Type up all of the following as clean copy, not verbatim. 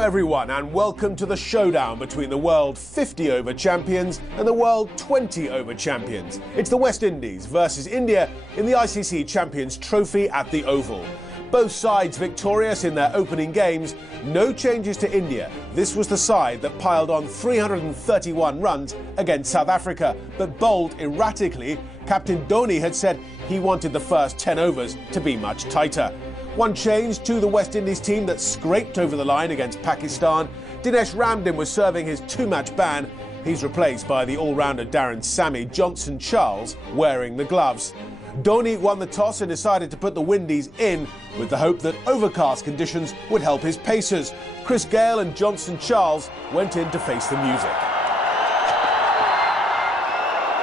Hello everyone and welcome to the showdown between the world 50 over champions and the world 20 over champions. It's the West Indies versus India in the ICC Champions Trophy at the Oval. Both sides victorious in their opening games, no changes to India. This was the side that piled on 331 runs against South Africa, but bowled erratically. Captain Dhoni had said he wanted the first 10 overs to be much tighter. One change to the West Indies team that scraped over the line against Pakistan. Dinesh Ramdin was serving his two-match ban. He's replaced by the all-rounder Darren Sammy. Johnson Charles wearing the gloves. Dhoni won the toss and decided to put the Windies in with the hope that overcast conditions would help his pacers. Chris Gayle and Johnson Charles went in to face the music.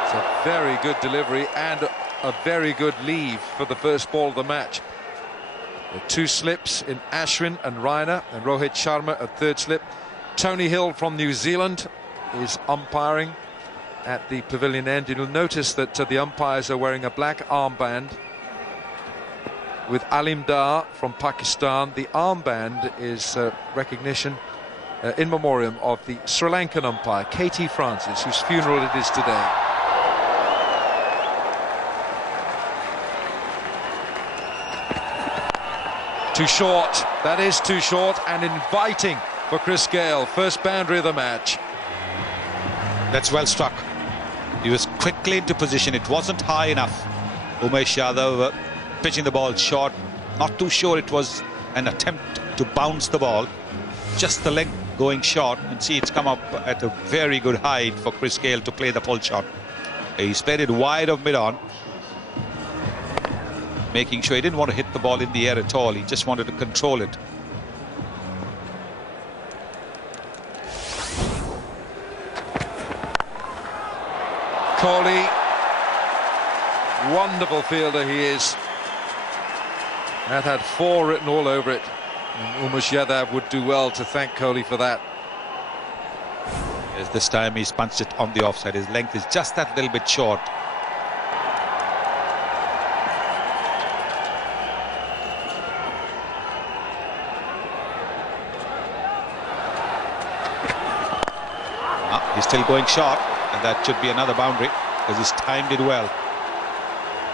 It's a very good delivery and a very good leave for the first ball of the match. The two slips in Ashwin and Raina, and Rohit Sharma at third slip. Tony Hill from New Zealand is umpiring at the pavilion end. You'll notice that the umpires are wearing a black armband with Alim Dar from Pakistan. The armband is recognition in memoriam of the Sri Lankan umpire K.T. Francis, whose funeral it is today. Too short, that is too short and inviting for Chris Gayle. First boundary of the match. That's well struck. He was quickly into position. It wasn't high enough. Umesh Yadav pitching the ball short. Not too sure it was an attempt to bounce the ball. Just the leg going short. And see, it's come up at a very good height for Chris Gayle to play the pull shot. He's played it wide of mid-on, making sure he didn't want to hit the ball in the air at all. He just wanted to control it. Kohli, wonderful fielder he is. That had 4 written all over it. And Umesh Yadav would do well to thank Kohli for that. Yes, this time he's punched it on the offside. His length is just that little bit short. He's still going short, and that should be another boundary because he's timed it well.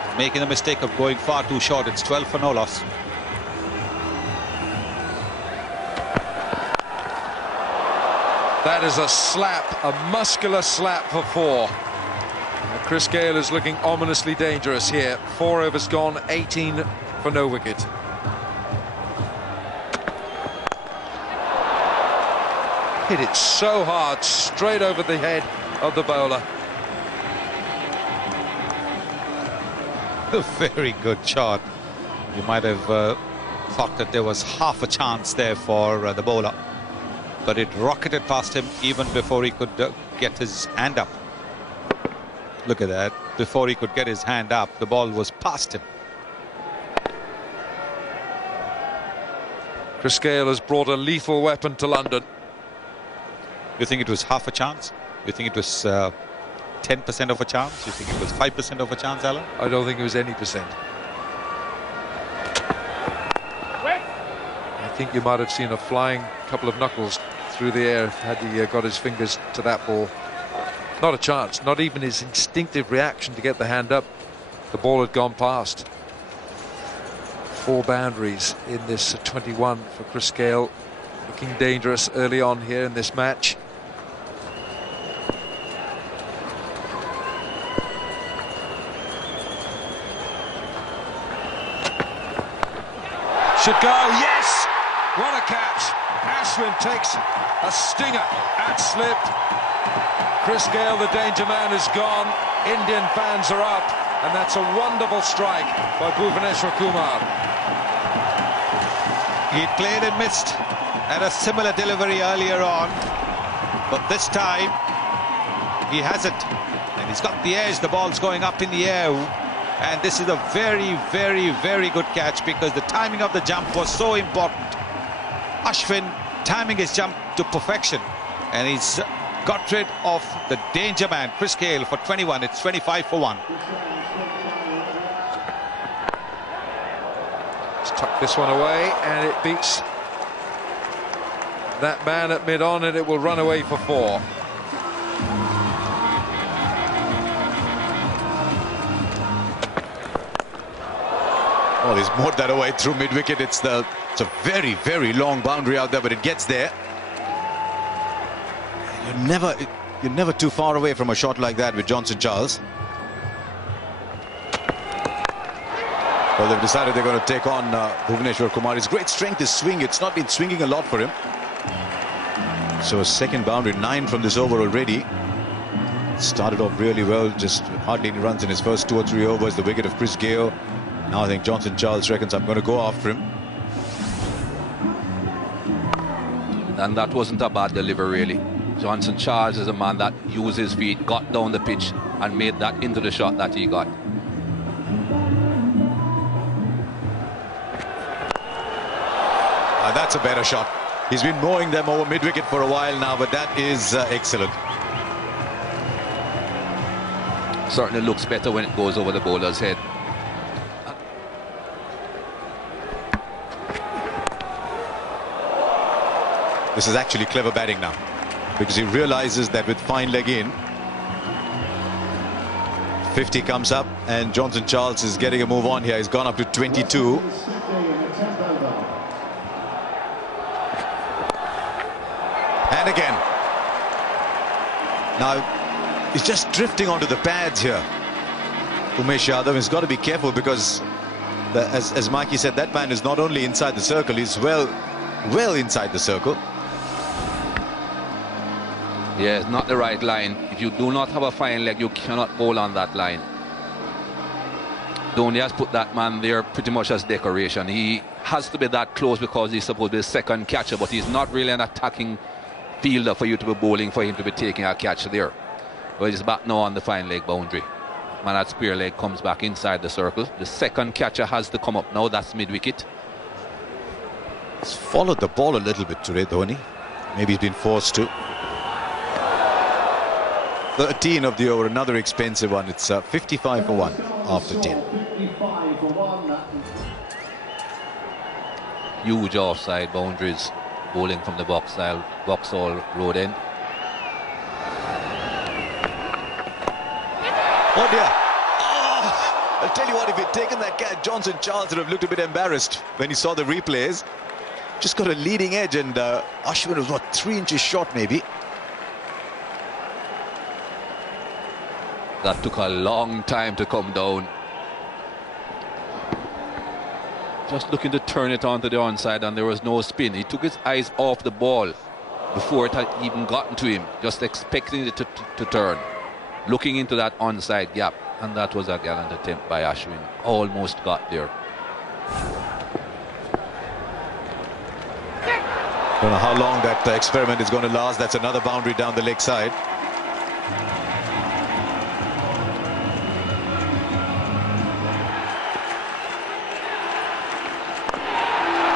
He's making the mistake of going far too short. It's 12 for no loss. That is a slap, a muscular slap for 4. Now Chris Gayle is looking ominously dangerous here. 4 overs gone, 18 for no wicket. Hit it so hard, straight over the head of the bowler. A very good shot. You might have thought that there was half a chance there for the bowler, but it rocketed past him even before he could get his hand up. Look at that. Before he could get his hand up, the ball was past him. Chris Gayle has brought a lethal weapon to London. You think it was half a chance? You think it was 10% of a chance? You think it was 5% of a chance, Alan? I don't think it was any percent. I think you might have seen a flying couple of knuckles through the air had he got his fingers to that ball. Not a chance, not even his instinctive reaction to get the hand up. The ball had gone past. 4 boundaries in this 21 for Chris Gayle. Looking dangerous early on here in this match. Should go, yes! What a catch! Ashwin takes a stinger at slip. Chris Gayle, the danger man, is gone. Indian fans are up, and that's a wonderful strike by Bhuvaneshwar Kumar. He played and missed at a similar delivery earlier on, but this time he hasn't, and he's got the edge. The ball's going up in the air, and this is a very, very, very good catch because the timing of the jump was so important. Ashwin timing his jump to perfection, and he's got rid of the danger man, Chris Gayle, for 21. It's 25 for 1. Let's tuck this one away, and it beats that man at mid-on, and it will run away for 4. Oh, he's mowed that away through mid-wicket. It's a very, very long boundary out there, but it gets there. You're never too far away from a shot like that with Johnson Charles. Well, they've decided they're going to take on Bhuvneshwar Kumar. His great strength is swing. It's not been swinging a lot for him. So a second boundary, 9 from this over already. Started off really well, just hardly any runs in his first 2 or 3 overs. The wicket of Chris Gayle. Now I think Johnson Charles reckons I'm going to go after him. And that wasn't a bad delivery, really. Johnson Charles is a man that used his feet, got down the pitch and made that into the shot that he got. That's a better shot. He's been mowing them over mid-wicket for a while now, but that is excellent. Certainly looks better when it goes over the bowler's head. This is actually clever batting now, because he realizes that with fine leg in, 50 comes up and Johnson Charles is getting a move on here. He's gone up to 22. And again. Now, he's just drifting onto the pads here. Umesh Yadav has got to be careful, because as Mikey said, that man is not only inside the circle, he's well inside the circle. Yeah, it's not the right line. If you do not have a fine leg, you cannot bowl on that line. Dhoni has put that man there pretty much as decoration. He has to be that close because he's supposed to be a second catcher, but he's not really an attacking fielder for you to be bowling, for him to be taking a catch there. But he's back now on the fine leg boundary. Man at square leg comes back inside the circle. The second catcher has to come up now. That's mid-wicket. He's followed the ball a little bit today, Dhoni. Maybe he's been forced to. 13 of the over, another expensive one. It's 55 for 1 after 10. Huge offside boundaries, bowling from the Vauxhall Road end. Oh dear! Oh, I'll tell you what, if he'd taken that catch, Johnson Charles would have looked a bit embarrassed when he saw the replays. Just got a leading edge, and Ashwin was, what, 3 inches short maybe. That took a long time to come down. Just looking to turn it onto the onside, and there was no spin. He took his eyes off the ball before it had even gotten to him, just expecting it to turn, looking into that onside gap, and that was a gallant attempt by Ashwin. Almost got there. Don't know how long that experiment is going to last. That's another boundary down the leg side.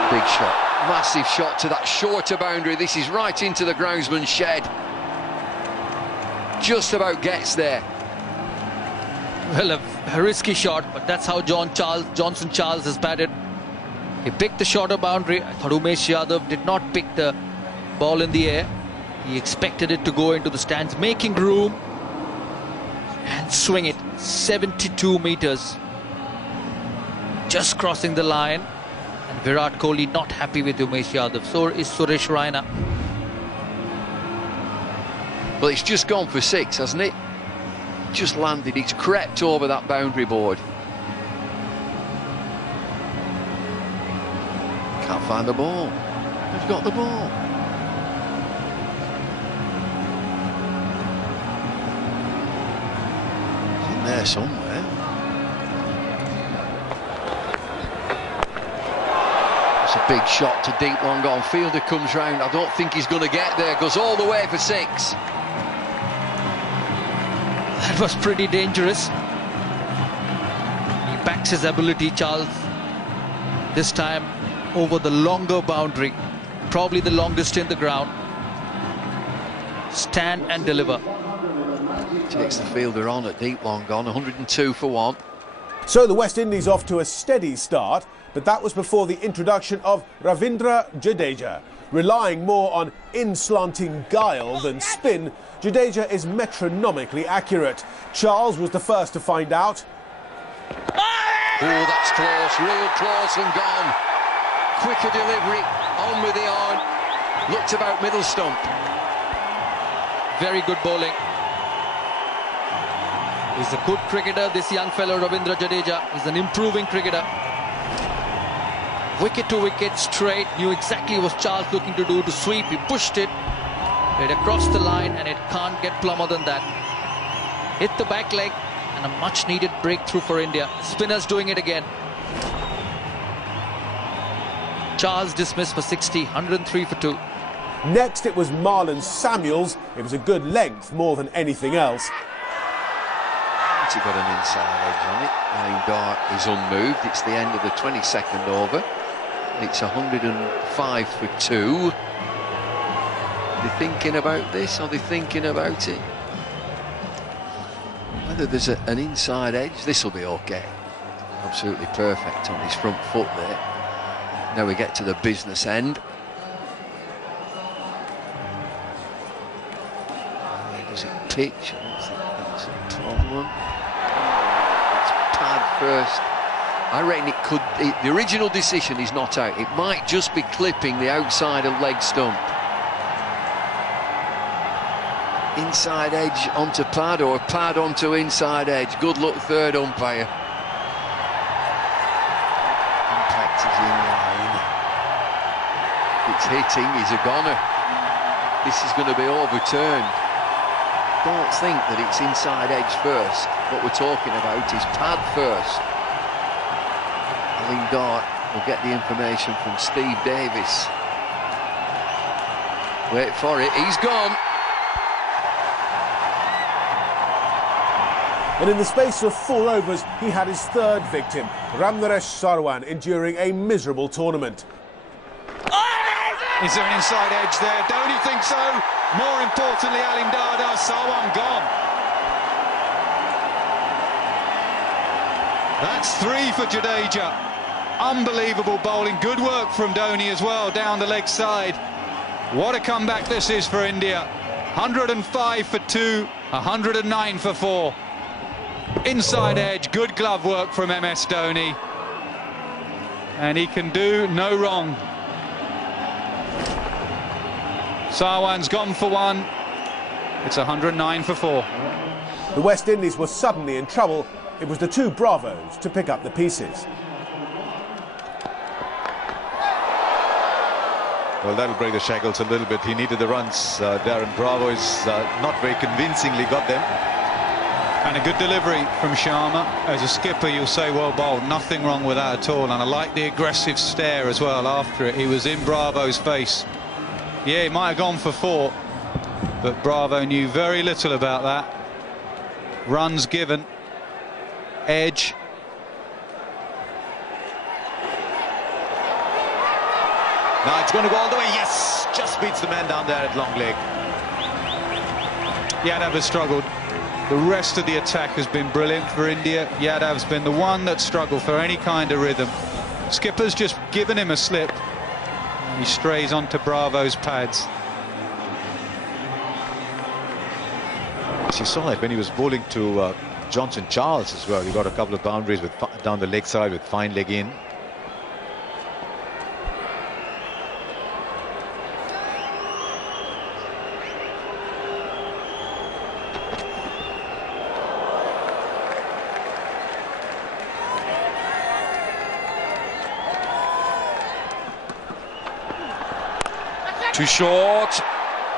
Big shot, massive shot to that shorter boundary. This is right into the groundsman's shed. Just about gets there. Well, a risky shot, but that's how Johnson Charles has batted. He picked the shorter boundary. I thought Umesh Yadav did not pick the ball in the air. He expected it to go into the stands, making room and swing it 72 meters. Just crossing the line. And Virat Kohli not happy with Umesh Yadav. So is Suresh Raina. Well, it's just gone for 6, hasn't it? Just landed. It's crept over that boundary board. Can't find the ball. Who's got the ball? It's in there somewhere. It's a big shot to deep long on. Fielder comes round. I don't think he's going to get there. Goes all the way for 6. That was pretty dangerous. He backs his ability, Charles. This time over the longer boundary, probably the longest in the ground. Stand and deliver. Takes the fielder on at deep long on, 102 for 1. So the West Indies off to a steady start, but that was before the introduction of Ravindra Jadeja. Relying more on in-slanting guile than spin, Jadeja is metronomically accurate. Charles was the first to find out. Oh, that's close, real close and gone. Quicker delivery, on with the arm. Looked about middle stump. Very good bowling. He's a good cricketer, this young fellow Ravindra Jadeja. He's an improving cricketer. Wicket to wicket, straight. Knew exactly what Charles looking to do, to sweep. He pushed it. Played across the line, and it can't get plumber than that. Hit the back leg, and a much needed breakthrough for India. Spinners doing it again. Charles dismissed for 60, 103 for 2. Next it was Marlon Samuels. It was a good length more than anything else. He got an inside edge on it. Lingard is unmoved. It's the end of the 22nd over. It's 105 for 2. Are they thinking about this? Are they thinking about it? Whether there's an inside edge, this will be okay. Absolutely perfect on his front foot there. Now we get to the business end. Does it pitch? I don't think that's a problem. It's pad first. I reckon it could. The original decision is not out. It might just be clipping the outside of leg stump. Inside edge onto pad or pad onto inside edge. Good luck, third umpire. Impact is in line. It's hitting, he's a goner. This is going to be overturned. Don't think that it's inside edge first. What we're talking about is pad first. Lingard will get the information from Steve Davis. Wait for it, he's gone. And in the space of 4 overs, he had his third victim, Ramnaresh Sarwan, enduring a miserable tournament. Is there an inside edge there? Don't you think so? More importantly, Alindada, Sarwan gone. That's 3 for Jadeja. Unbelievable bowling. Good work from Dhoni as well, down the leg side. What a comeback this is for India. 105 for 2, 109 for 4. Inside edge, good glove work from MS Dhoni. And he can do no wrong. Sarwan's gone for 1. It's 109 for 4. The West Indies were suddenly in trouble. It was the 2 Bravos to pick up the pieces. Well, that'll break the shackles a little bit. He needed the runs. Darren Bravo is not very convincingly got them. And a good delivery from Sharma. As a skipper, you'll say, well bowled. Nothing wrong with that at all. And I like the aggressive stare as well after it. He was in Bravo's face. Yeah, he might have gone for 4, but Bravo knew very little about that. Runs given. Edge. Now it's going to go all the way. Yes! Just beats the man down there at long leg. Yadav has struggled. The rest of the attack has been brilliant for India. Yadav's been the one that struggled for any kind of rhythm. Skipper's just given him a slip. He strays onto Bravo's pads. As you saw it when he was bowling to Johnson Charles as well. He got a couple of boundaries with down the leg side with fine leg in. Too short,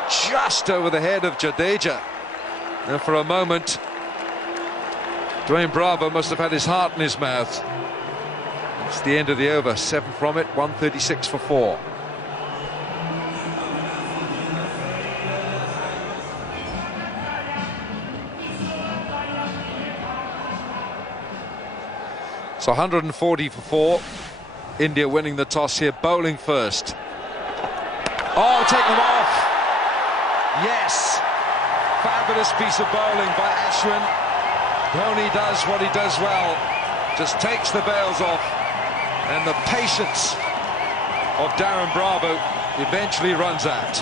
just over the head of Jadeja. And for a moment, Dwayne Bravo must have had his heart in his mouth. It's the end of the over, 7 from it, 136 for 4. So 140 for 4. India winning the toss here, bowling first. Oh, take them off. Yes. Fabulous piece of bowling by Ashwin. Dhoni does what he does well. Just takes the bails off. And the patience of Darren Bravo eventually runs out.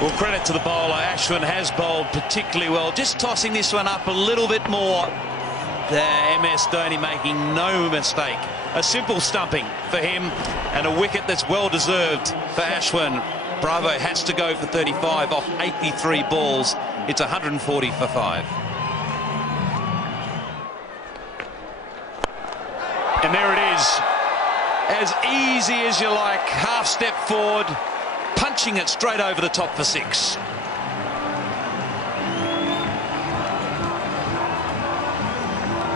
Well, credit to the bowler. Ashwin has bowled particularly well. Just tossing this one up a little bit more. There, MS Dhoni making no mistake. A simple stumping for him and a wicket that's well deserved for Ashwin. Bravo has to go for 35 off 83 balls. It's 140 for 5. And there it is. As easy as you like. Half step forward. Punching it straight over the top for 6.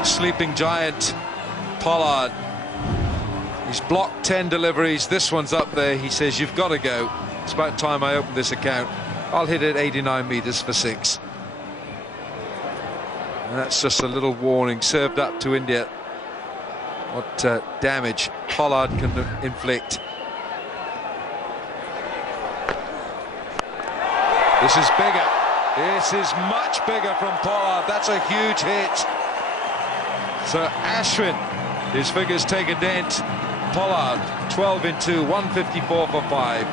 Sleeping giant Pollard. He's blocked 10 deliveries. This one's up there. He says, you've got to go. It's about time I open this account. I'll hit it 89 metres for 6. And that's just a little warning served up to India. What damage Pollard can inflict. This is bigger. This is much bigger from Pollard. That's a huge hit. So Ashwin, his figures take a dent. Pollard, 12 in 2, 154 for 5.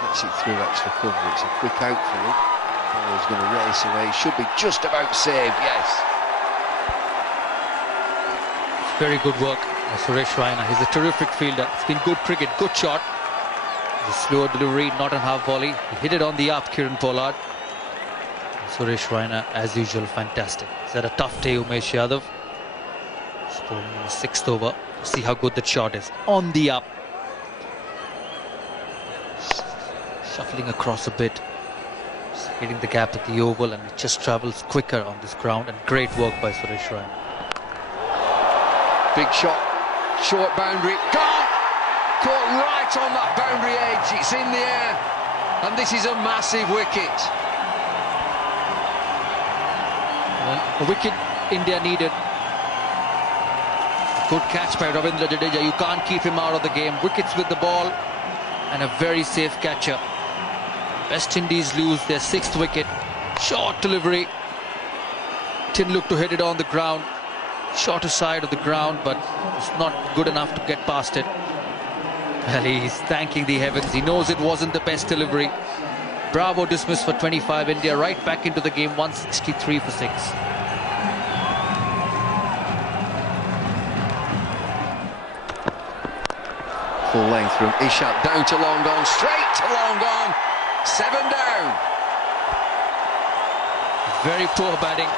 Gets it through extra cover. It's a quick out for him. Ball's going to race away. Should be just about saved, yes. Very good work by Suresh Raina. He's a terrific fielder. It's been good cricket, good shot. The slower delivery, not on half volley. He hit it on the up, Kieran Pollard. Suresh Raina, as usual, fantastic. He's had a tough day, Umesh Yadav. Scoring in the 6th over. See how good that shot is. On the up. Shuffling across a bit. Just hitting the gap at the oval, and it just travels quicker on this ground. And great work by Suresh Raina. Big shot, short boundary, gone! Caught right on that boundary edge, it's in the air, and this is a massive wicket. Well, a wicket India needed. Good catch by Ravindra Jadeja. You can't keep him out of the game. Wickets with the ball, and a very safe catcher. West Indies lose their 6th wicket. Short delivery. Didn't look to hit it on the ground. Shorter side of the ground, but it's not good enough to get past it. Well, he's thanking the heavens. He knows it wasn't the best delivery. Bravo dismissed for 25. India right back into the game, 163 for 6. Full length from Ishant down to long on, straight to long on. 7 down. Very poor batting.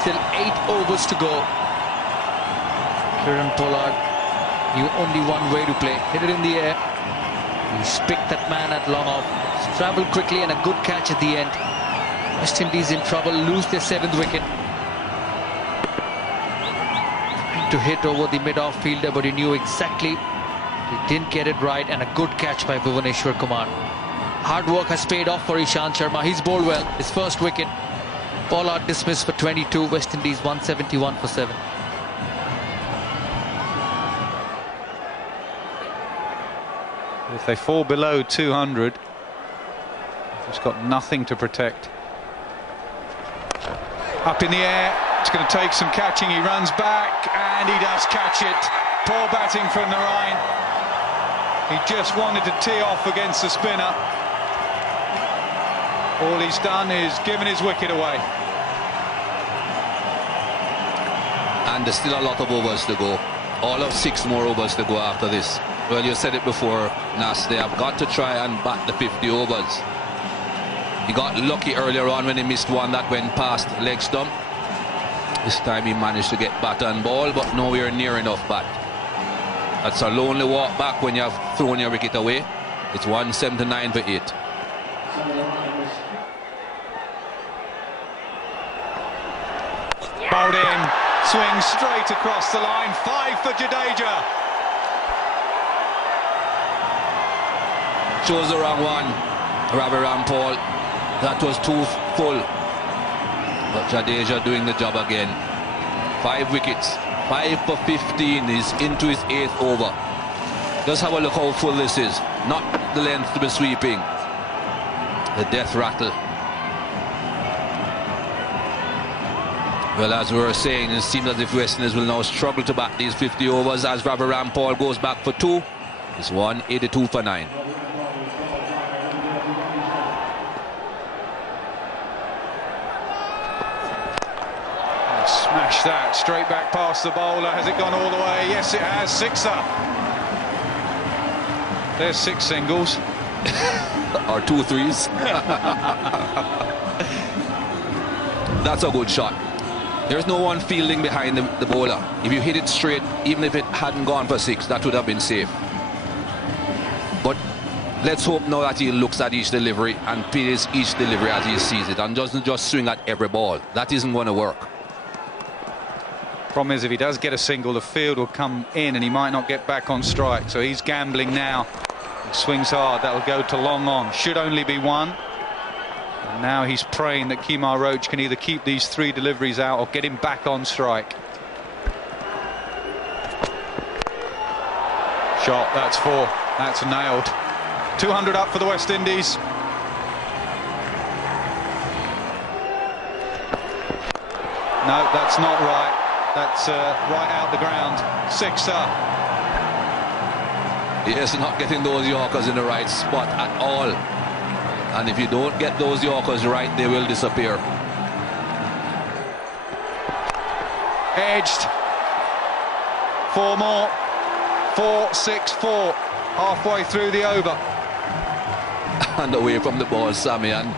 Still 8 overs to go. Kieran Pollard knew only one way to play. Hit it in the air. He's picked that man at long off. He's travelled quickly and a good catch at the end. West Indies in trouble, lose their 7th wicket. Trying to hit over the mid-off fielder, but he knew exactly. He didn't get it right, and a good catch by Bhuvaneshwar Kumar. Hard work has paid off for Ishant Sharma. He's bowled well. His 1st wicket. Pollard dismissed for 22. West Indies 171 for 7. If they fall below 200, he's got nothing to protect. Up in the air, it's going to take some catching. He runs back and he does catch it. Poor batting from Narayan. He just wanted to tee off against the spinner. All he's done is given his wicket away. And there's still a lot of overs to go. All of 6 more overs to go after this. Well, you said it before, Nas, they have got to try and bat the 50 overs. He got lucky earlier on when he missed one that went past leg stump. This time he managed to get bat and ball, but nowhere near enough bat. That's a lonely walk back when you have thrown your wicket away. It's 179 for 8. Bowled in, swings straight across the line. 5 for Jadeja. Chose the wrong one, Ravi Rampal. That was too full. But Jadeja doing the job again. 5 wickets, 5 for 15. Is into his 8th over. Just have a look how full this is. Not the length to be sweeping. The death rattle. Well, as we were saying, it seems as if West Indies will now struggle to back these 50 overs as Ravi Rampaul goes back for 2. It's 182 for 9. Smash that straight back past the bowler. Has it gone all the way? Yes, it has. Sixer. There's 6 singles. Or 2 threes. That's a good shot. There's no one fielding behind the bowler. If you hit it straight, even if it hadn't gone for 6, that would have been safe. But let's hope now that he looks at each delivery and plays each delivery as he sees it and doesn't just swing at every ball. That isn't going to work. Problem is, if he does get a single, the field will come in and he might not get back on strike. So he's gambling now. He swings hard. That'll go to long on. Should only be 1. And now he's praying that Kemar Roach can either keep these 3 deliveries out or get him back on strike. Shot. That's 4. That's nailed. 200 up for the West Indies. No, that's not right. That's right out the ground. 6er. Yes, not getting those Yorkers in the right spot at all. And if you don't get those Yorkers right, they will disappear. Edged. 4 more. 4, 6, 4. Halfway through the over. And away from the ball, Sammy and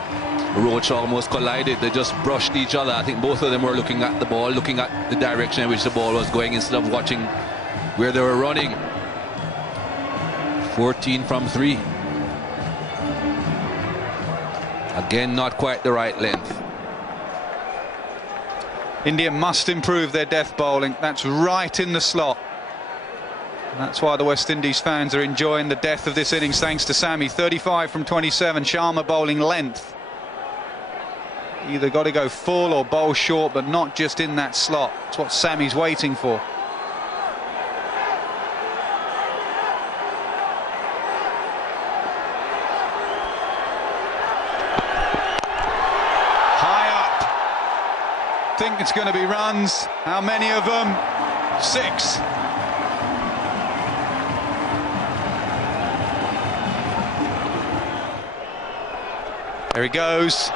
Roach almost collided. They just brushed each other. I think both of them were looking at the ball, looking at the direction in which the ball was going instead of watching where they were running. 14 from 3. Again, not quite the right length. India must improve their death bowling. That's right in the slot. And that's why the West Indies fans are enjoying the death of this innings thanks to Sammy. 35 from 27. Sharma bowling length. Either got to go full or bowl short, but not just in that slot. That's what Sammy's waiting for. High up. Think it's going to be runs. How many of them? 6. There he goes.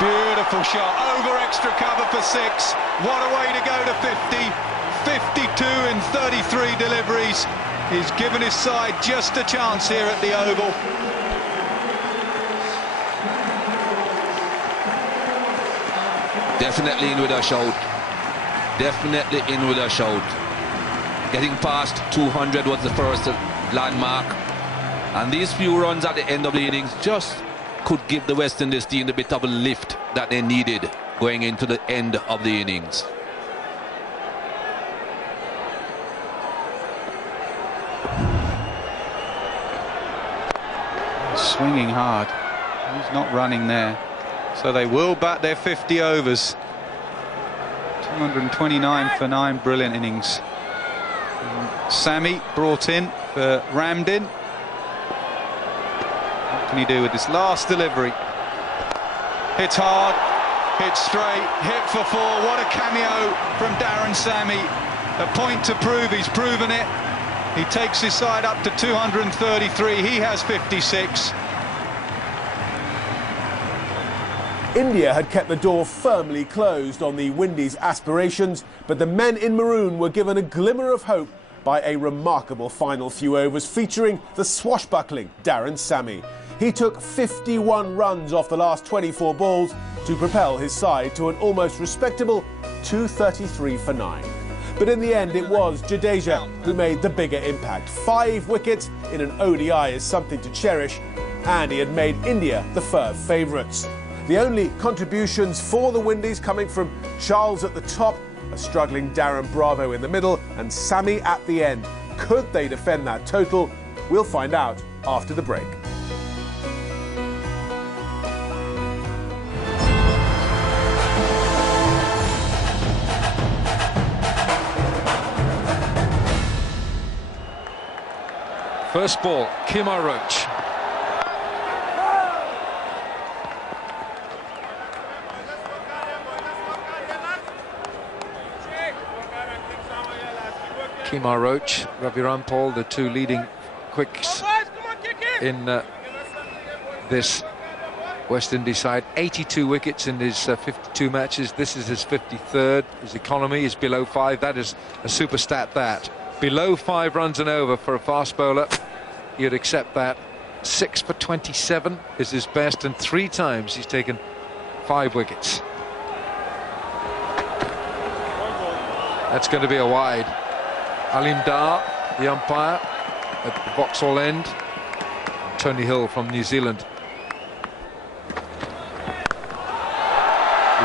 Beautiful shot, over extra cover for 6. What a way to go to 50. 52 in 33 deliveries. He's given his side just a chance here at the Oval. Definitely in with a shout. Definitely in with a shout. Getting past 200 was the first landmark. And these few runs at the end of the innings just could give the West Indies team the bit of a lift that they needed going into the end of the innings. Swinging hard. He's not running there. So they will bat their 50 overs. 229 for 9 brilliant innings. Sammy brought in for Ramdin. What can he do with this last delivery? Hit hard, hit straight, hit for 4. What a cameo from Darren Sammy. A point to prove, he's proven it. He takes his side up to 233. He has 56. India had kept the door firmly closed on the Windies' aspirations, but the men in maroon were given a glimmer of hope by a remarkable final few overs featuring the swashbuckling Darren Sammy. He took 51 runs off the last 24 balls to propel his side to an almost respectable 233 for 9. But in the end, it was Jadeja who made the bigger impact. 5 wickets in an ODI is something to cherish, and he had made India the firm favourites. The only contributions for the Windies coming from Charles at the top, a struggling Darren Bravo in the middle, and Sammy at the end. Could they defend that total? We'll find out after the break. First ball, Kemar Roach. Kemar Roach, Ravi Rampal, the two leading quicks in this West Indies side. 82 wickets in his 52 matches. This is his 53rd. His economy is below 5. That is a super stat, that. Below 5 runs and over for a fast bowler. You'd accept that. 6 for 27 is his best, and 3 times he's taken 5 wickets. That's going to be a wide. Alim Dar, the umpire, at the Vauxhall end. Tony Hill from New Zealand.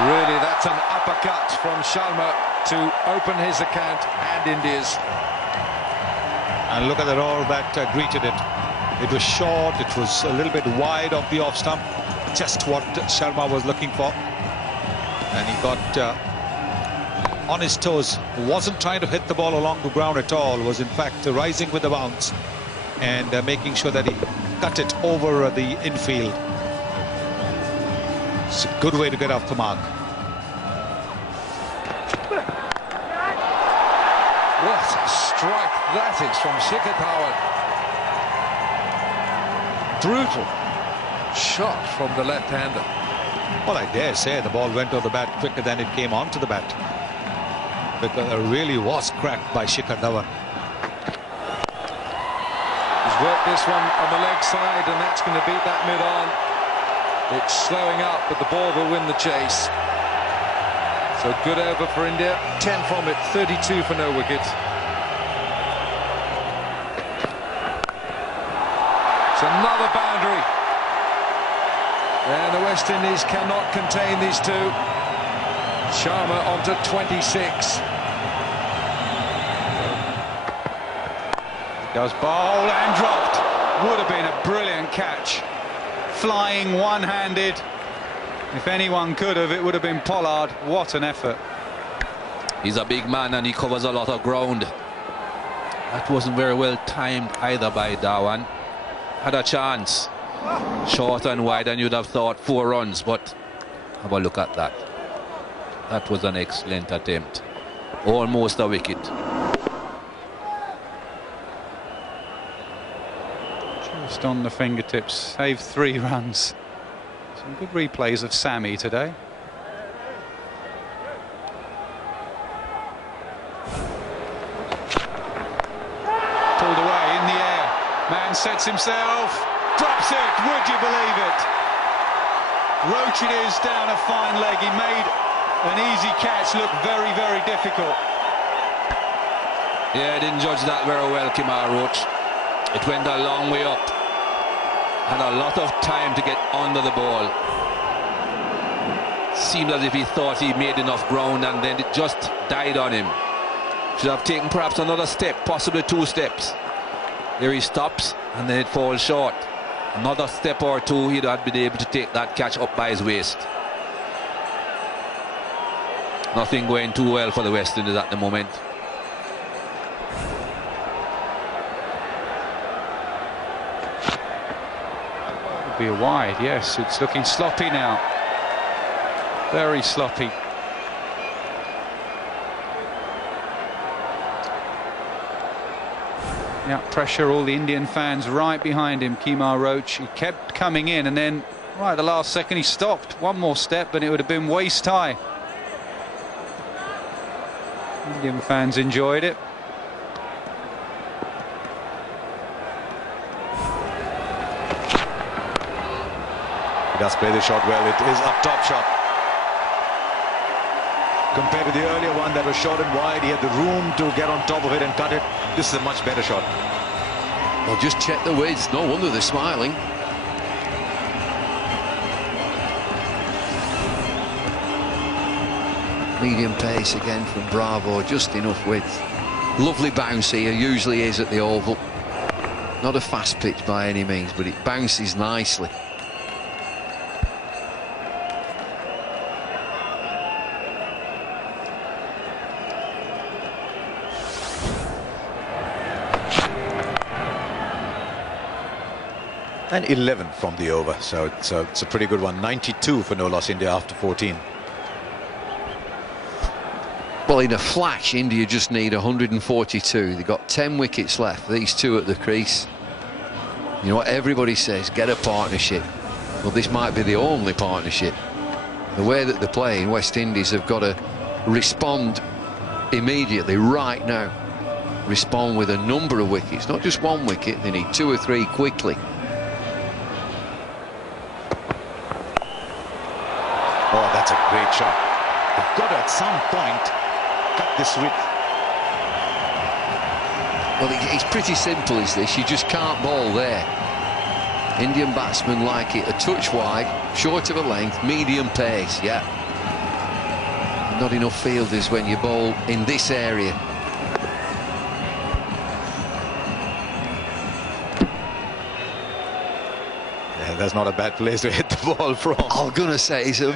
Really, that's an uppercut from Sharma to open his account and India's. And look at the roll that greeted it. It was short, it was a little bit wide of the off stump. Just what Sharma was looking for. And he got on his toes. Wasn't trying to hit the ball along the ground at all. Was in fact rising with the bounce and making sure that he cut it over the infield. It's a good way to get off the mark. What a strike that is from Shikhar Dhawan. Brutal shot from the left-hander. Well, I dare say the ball went on the bat quicker than it came onto the bat, because it really was cracked by Shikhar Dhawan. He's worked this one on the leg side, and that's going to beat that mid-on. It's slowing up, but the ball will win the chase. So good over for India. 10 from it, 32 for no wicket. It's another boundary. And the West Indies cannot contain these two. Sharma onto 26. Goes bowl and dropped. Would have been a brilliant catch. Flying one-handed. If anyone could have, it would have been Pollard. What an effort. He's a big man and he covers a lot of ground. That wasn't very well timed either by Dhawan. Had a chance. Short and wide, and you'd have thought 4 runs, but have a look at that. That was an excellent attempt. Almost a wicket. Just on the fingertips. Saved 3 runs. Some good replays of Sammy today. Pulled away in the air. Man sets himself. Drops it. Would you believe it? Roach it is down a fine leg. He made an easy catch look very, very difficult. Yeah, I didn't judge that very well, Kemar Roach. It went a long way up. Had a lot of time to get under the ball. Seemed as if he thought he made enough ground, and then it just died on him. Should have taken perhaps another step, possibly 2 steps. There he stops, and then it falls short. Another step or 2, he'd have been able to take that catch up by his waist. Nothing going too well for the West Indies at the moment. Be a wide, yes. It's looking sloppy now. Very sloppy. Yeah, pressure, all the Indian fans right behind him. Kemar Roach, he kept coming in, and then right at the last second he stopped. One more step and it would have been waist high. Indian fans enjoyed it. He does play the shot well. It is a top shot. Compared to the earlier one that was short and wide, he had the room to get on top of it and cut it. This is a much better shot. Well, just check the width. No wonder they're smiling. Medium pace again from Bravo, just enough width. Lovely bounce here, usually is at the Oval. Not a fast pitch by any means, but it bounces nicely. And 11 from the over, so it's a pretty good one. 92 for no loss India after 14. Well, in a flash, India just need 142. They've got 10 wickets left, these two at the crease. You know what everybody says, get a partnership. Well, this might be the only partnership. The way that they're playing, West Indies have got to respond immediately, right now. Respond with a number of wickets, not just one wicket, they need 2 or 3 quickly. Oh, that's a great shot. They've got to, at some point, cut this width. Well, it's pretty simple, is this? You just can't bowl there. Indian batsmen like it a touch wide, short of a length, medium pace, yeah. Not enough fielders when you bowl in this area. That's not a bad place to hit the ball from. I'm gonna say it's a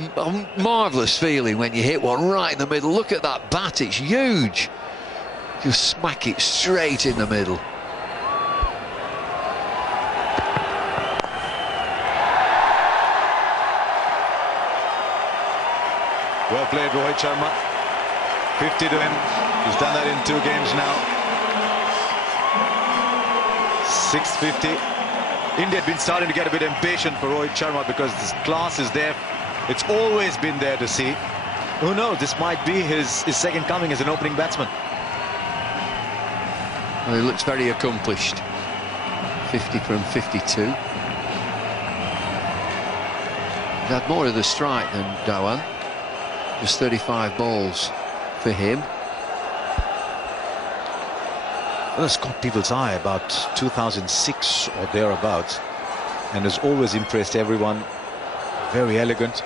marvellous feeling when you hit one right in the middle. Look at that bat, it's huge. Just smack it straight in the middle. Well played, Rohit Sharma. 50 to him. He's done that in 2 games now. 650. India had been starting to get a bit impatient for Rohit Sharma because this class is there. It's always been there to see. Who knows, this might be his second coming as an opening batsman. Well, he looks very accomplished. 50 from 52. He had more of the strike than Dhawan. Just 35 balls for him. Well, it's caught people's eye about 2006 or thereabouts, and has always impressed everyone. Very elegant.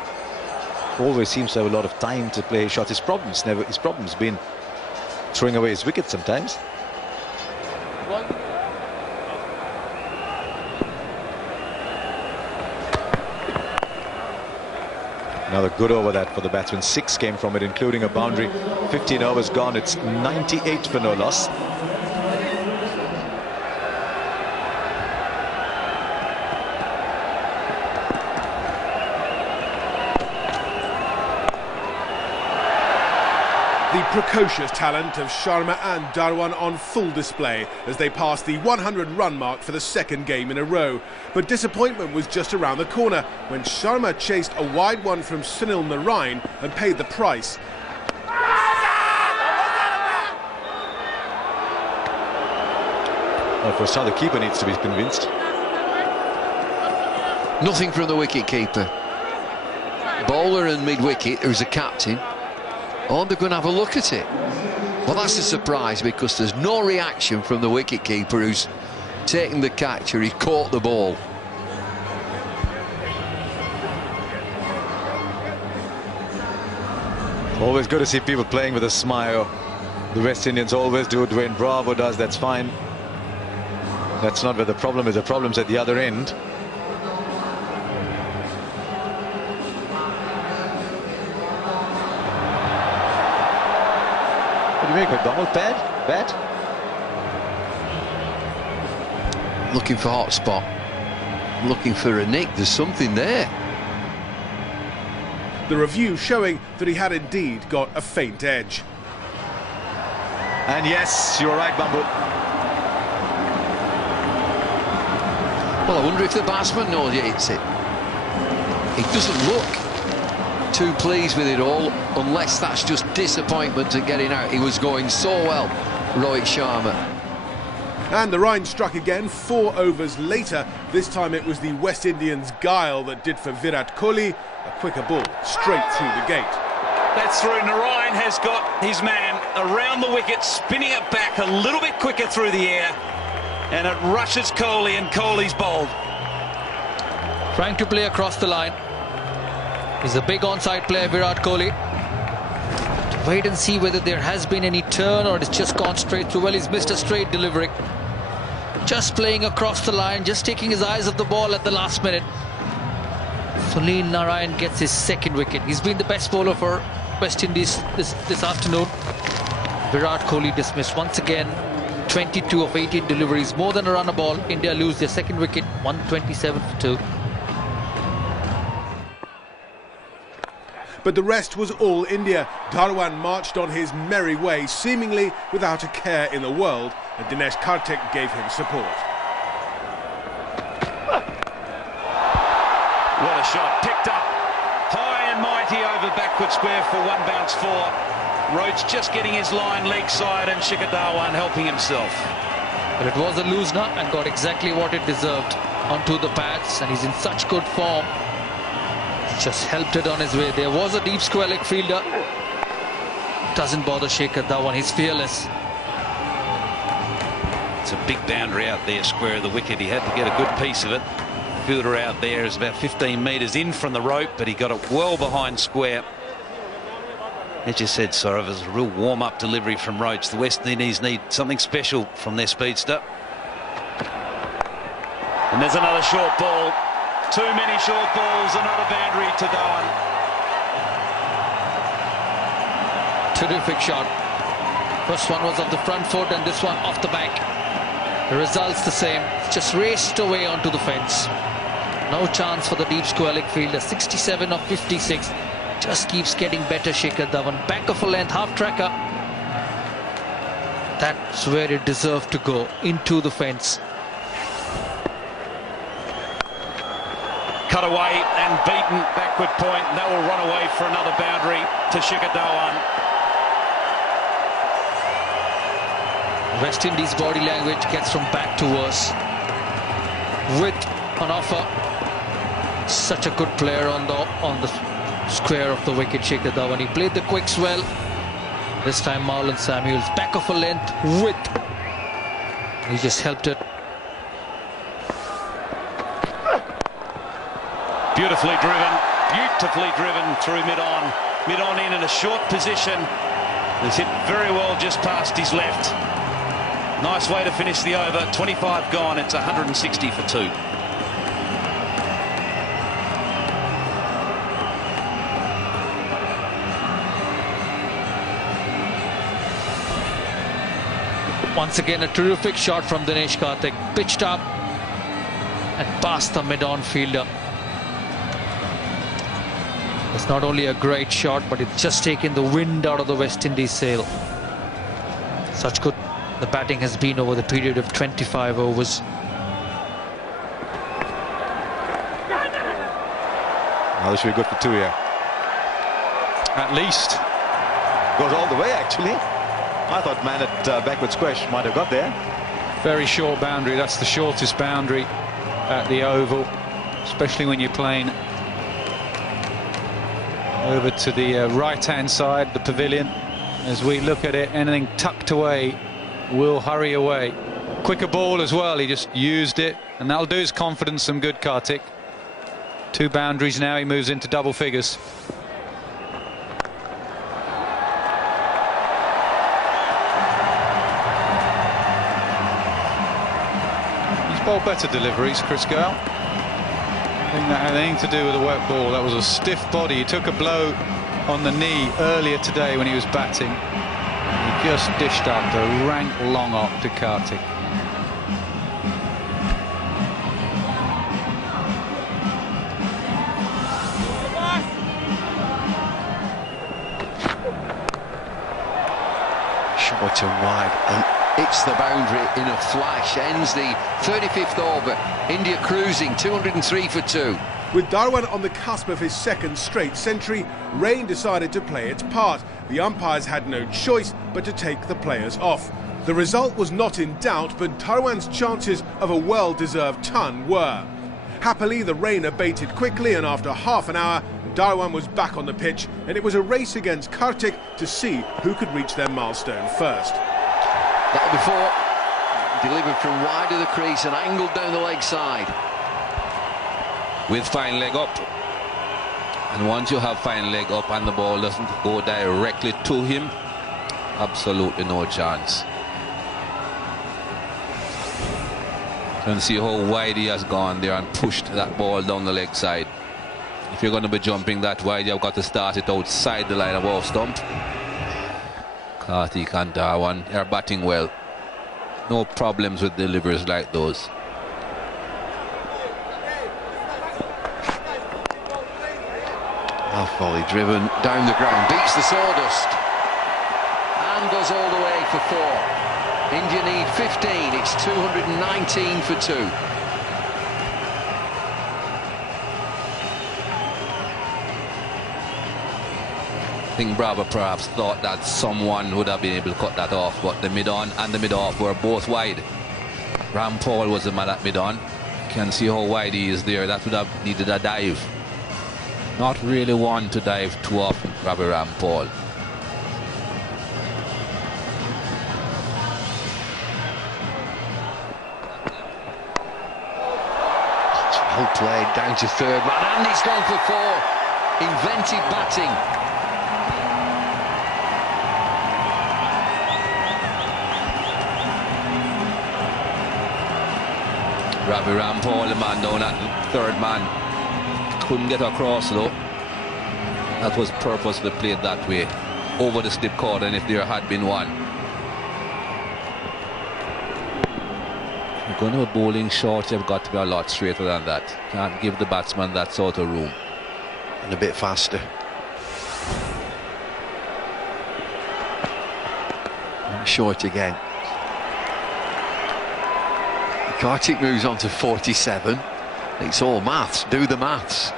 Always seems to have a lot of time to play his shots. His problem's been throwing away his wickets sometimes. Another good over that for the batsman. 6 came from it, including a boundary. 15 overs gone. It's 98 for no loss. The precocious talent of Sharma and Dhawan on full display as they passed the 100-run mark for the 2nd game in a row. But disappointment was just around the corner when Sharma chased a wide one from Sunil Narine and paid the price. Well, for a start, the keeper needs to be convinced. Nothing from the wicket-keeper. Bowler and mid-wicket, who's the captain. Oh, they're going to have a look at it. Well, that's a surprise because there's no reaction from the wicket-keeper who's taken the catcher. He caught the ball. Always good to see people playing with a smile. The West Indians always do. Dwayne Bravo does. That's fine. That's not where the problem is. The problem's at the other end. What do you make of McDonald? Bad? Looking for hot spot. Looking for a nick. There's something there. The review showing that he had indeed got a faint edge. And yes, you're right, Bambu. Well, I wonder if the batsman knows he hits it. He doesn't look too pleased with it all, unless that's just disappointment at getting out. He was going so well, Rohit Sharma. And the Rhine struck again 4 overs later. This time it was the West Indians' guile that did for Virat Kohli. A quicker ball straight through the gate. That's through. Narine has got his man around the wicket, spinning it back a little bit quicker through the air. And it rushes Kohli, and Kohli's bowled. Trying to play across the line. He's a big onside player, Virat Kohli. Wait and see whether there has been any turn or it's just gone straight through. Well, he's missed a straight delivery. Just playing across the line, just taking his eyes off the ball at the last minute. Sunil Narine gets his 2nd wicket. He's been the best bowler for West Indies this afternoon. Virat Kohli dismissed once again. 22 of 18 deliveries, more than a run a ball. India lose their 2nd wicket, 127 for 2. But the rest was all India. Dhawan marched on his merry way, seemingly without a care in the world, and Dinesh Karthik gave him support. What a shot, picked up high and mighty over backward square for one bounce four. Roach just getting his line leg side and Shikhar Dhawan helping himself. But it was a loosener and got exactly what it deserved onto the pads, and he's in such good form. Just helped it on his way. There was a deep square leg fielder. Doesn't bother Shikhar Dhawan, he's fearless. It's a big boundary out there, square of the wicket. He had to get a good piece of it. Fielder out there is about 15 metres in from the rope, but he got it well behind square. As you said, Saurav, it was a real warm-up delivery from Roach. The West Indies need something special from their speedster. And there's another short ball. Too many short balls, another boundary to Dhawan. Terrific shot. First one was off the front foot and this one off the back. The result's the same. It's just raced away onto the fence. No chance for the deep square leg fielder. 67 of 56. Just keeps getting better, Shikhar Dhawan. Back of a length, half tracker. That's where it deserved to go, into the fence. Cut away and beaten, backward point. That will run away for another boundary to Shikhar Dhawan. West Indies body language gets from bad to worse. With an offer, such a good player on the square of the wicket, Shikhar Dhawan. He played the quicks well. This time Marlon Samuels, back of a length, with. He just helped it. Beautifully driven through mid-on. Mid-on in a short position. It's hit very well just past his left. Nice way to finish the over. 25 gone. It's 160 for 2. Once again, a terrific shot from Dinesh Karthik. Pitched up and past the mid-on fielder. It's not only a great shot, but it's just taken the wind out of the West Indies sail. Such good the batting has been over the period of 25 overs. Well, this should be good for 2 here. At least. Goes all the way, actually. I thought man at backward squash might have got there. Very short boundary. That's the shortest boundary at the Oval, especially when you're playing over to the right-hand side, the pavilion. As we look at it, anything tucked away will hurry away. Quicker ball as well, he just used it, and that'll do his confidence some good, Karthik. 2 boundaries now, he moves into double figures. He's bowled better deliveries, Chris Gale. I think that had anything to do with a wet ball. That was a stiff body. He took a blow on the knee earlier today when he was batting. He just dished up the rank long off to Karthik. Short and wide, and it's the boundary in a flash. Ends the 35th over. India cruising, 203 for 2. With Dhawan on the cusp of his second straight century, rain decided to play its part. The umpires had no choice but to take the players off. The result was not in doubt, but Dhawan's chances of a well-deserved ton were. Happily, the rain abated quickly, and after half an hour, Dhawan was back on the pitch, and it was a race against Karthik to see who could reach their milestone first. That before, delivered from wide of the crease and angled down the leg side. With fine leg up, and once you have fine leg up and the ball doesn't go directly to him, absolutely no chance. You can see how wide he has gone there and pushed that ball down the leg side. If you're going to be jumping that wide, you've got to start it outside the line of off stump. Karthik and Dhawan are batting well. No problems with deliveries like those. Half volley driven down the ground, beats the sawdust and goes all the way for 4. India need 15, it's 219 for 2. I think Bravo perhaps thought that someone would have been able to cut that off, but the mid-on and the mid-off were both wide. Ram Paul was the man at mid-on. You can see how wide he is there. That would have needed a dive. Not really one to dive too often, Robbie Ram Paul. Well played down to third man, and he's gone for 4. Inventive batting. Robbie Ram Paul, the man down at the third man. Couldn't get across though. That was purposely played that way, over the slip cord, and if there had been one. If you're going to be bowling short, you've got to be a lot straighter than that. Can't give the batsman that sort of room. And a bit faster. Short again. Kartik moves on to 47. It's all maths. Do the maths.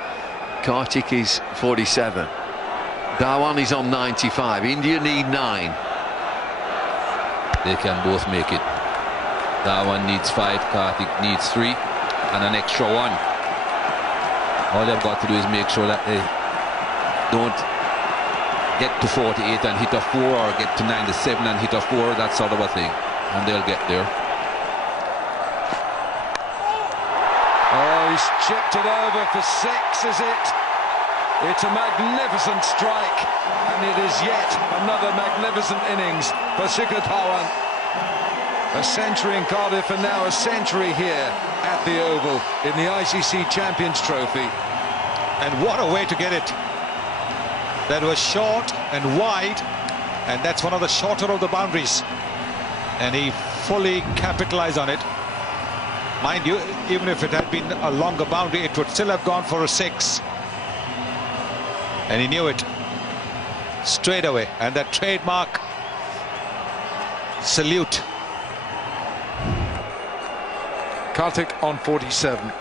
Kartik is 47. Dhawan is on 95. India need 9. They can both make it. Dhawan needs 5, Kartik needs 3, and an extra 1. All they've got to do is make sure that they don't get to 48 and hit a 4, or get to 97 and hit a 4, that sort of a thing, and they'll get there. Oh, he's chipped it over for 6, is it? It's a magnificent strike, and it is yet another magnificent innings for Shikhar Dhawan. A century in Cardiff, and now a century here at the Oval in the ICC Champions Trophy. And what a way to get it. That was short and wide, and that's one of the shorter of the boundaries. And he fully capitalized on it. Mind you, even if it had been a longer boundary, it would still have gone for a 6. And he knew it straight away. And that trademark salute. Kartik on 47,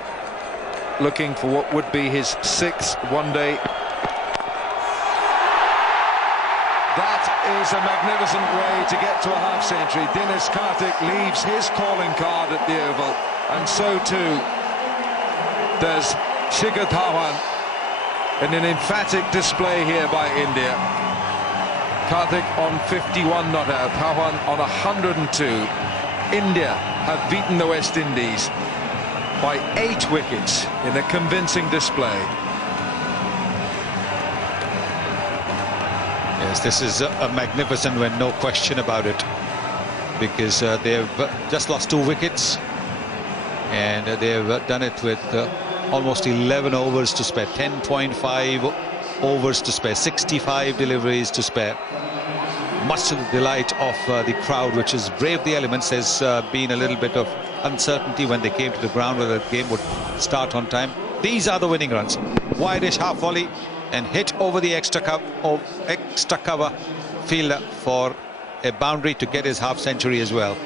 looking for what would be his 6th one-day. That is a magnificent way to get to a half-century. Dinesh Kartik leaves his calling card at the Oval, and so too does Shikhar Dhawan, in an emphatic display here by India. Kartik on 51 not out, Dhawan on 102. India have beaten the West Indies by 8 wickets in a convincing display. Yes, this is a magnificent win, no question about it, because they've just lost 2 wickets, and they've done it with almost 11 overs to spare, 10.5 overs to spare, 65 deliveries to spare. Much to the delight of the crowd, which has braved the elements. There's been a little bit of uncertainty when they came to the ground whether the game would start on time. These are the winning runs. Wide-ish half volley and hit over the extra cover fielder for a boundary to get his half century as well.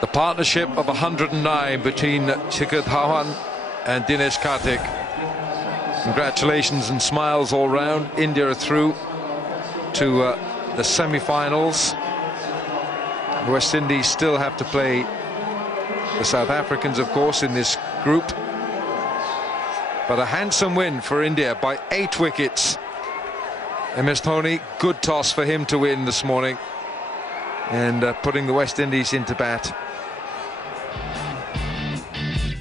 The partnership of 109 between Shikhar Dhawan and Dinesh Kartik. Congratulations and smiles all round. India are through to the semi-finals. The West Indies still have to play the South Africans, of course, in this group. But a handsome win for India by 8 wickets. MS Dhoni, good toss for him to win this morning, and putting the West Indies into bat.